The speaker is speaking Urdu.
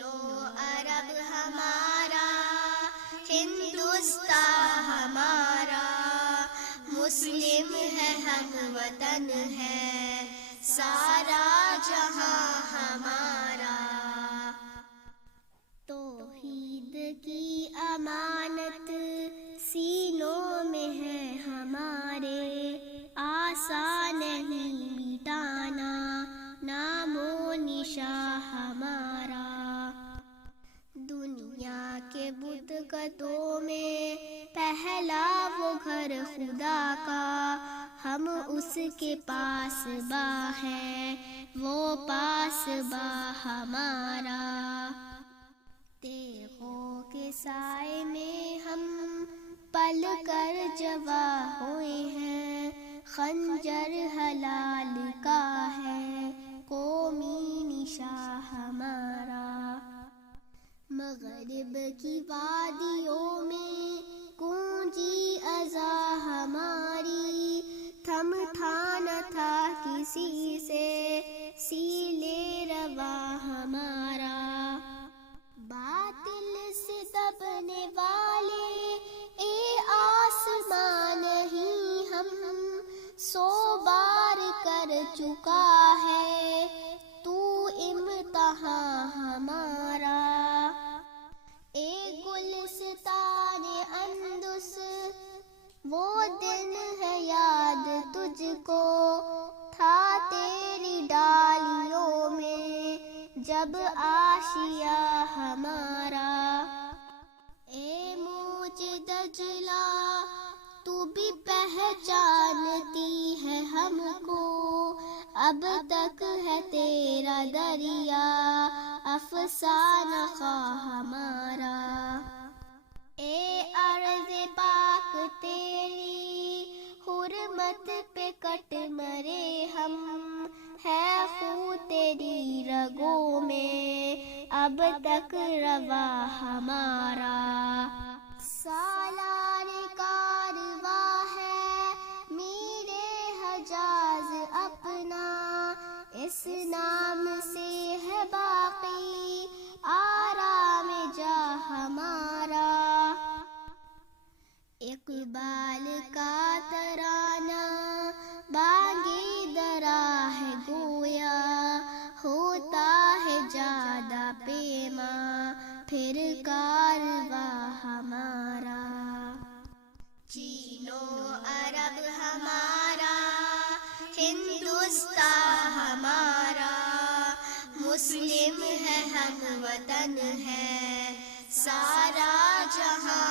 چینو عرب ہمارا، ہندوستان ہمارا، مسلم ہے ہم وطن ہے سارا جہاں ہمارا۔ توحید کی امانت سینوں میں ہے ہمارے، آسان نہیں مٹانا نام و نشاں ہمارا۔ دنیا کے بت کتوں میں پہلا وہ گھر خدا کا، ہم اس کے پاس با ہیں وہ پاس با ہمارا۔ تیغوں کے سائے میں ہم پل کر جوا ہوئے ہیں، خنجر حلال کا ہے قومی نشاں ہمارا۔ مغرب کی وادیوں میں گونجی اذاں ہماری، تھم تھا نہ تھا کسی سے سیلے رواں ہمارا۔ باطل سے دبنے والے اے آسمان نہیں ہم، 100 بار کر چکا ہے تو امتحان ہمارا۔ اے گلستان اندس وہ دن ہے یاد تجھ کو، تھا تیری ڈالیوں میں جب آشیا ہمارا۔ اے موج دجلہ تو بھی پہچانتی ہے ہم کو، اب تک ہے تیرا دریا افسانہ خواہ ہمارا۔ اے ارض پاک تیری حرمت پہ کٹ مرے ہم، ہے خون تیری رگوں میں اب تک رواں ہمارا۔ سالار کارواں ہے میرے حجاز اپنا، اس نام سے ہے باقی آرام جاں ہمارا۔ اقبال کا ترانہ بانگے درا ہے گویا، ہوتا ہے جادہ پیماں پھر کارواں ہمارا۔ چینو عرب ہمارا، ہندوستان ہمارا، مسلم ہے ہم وطن ہے سارا جہاں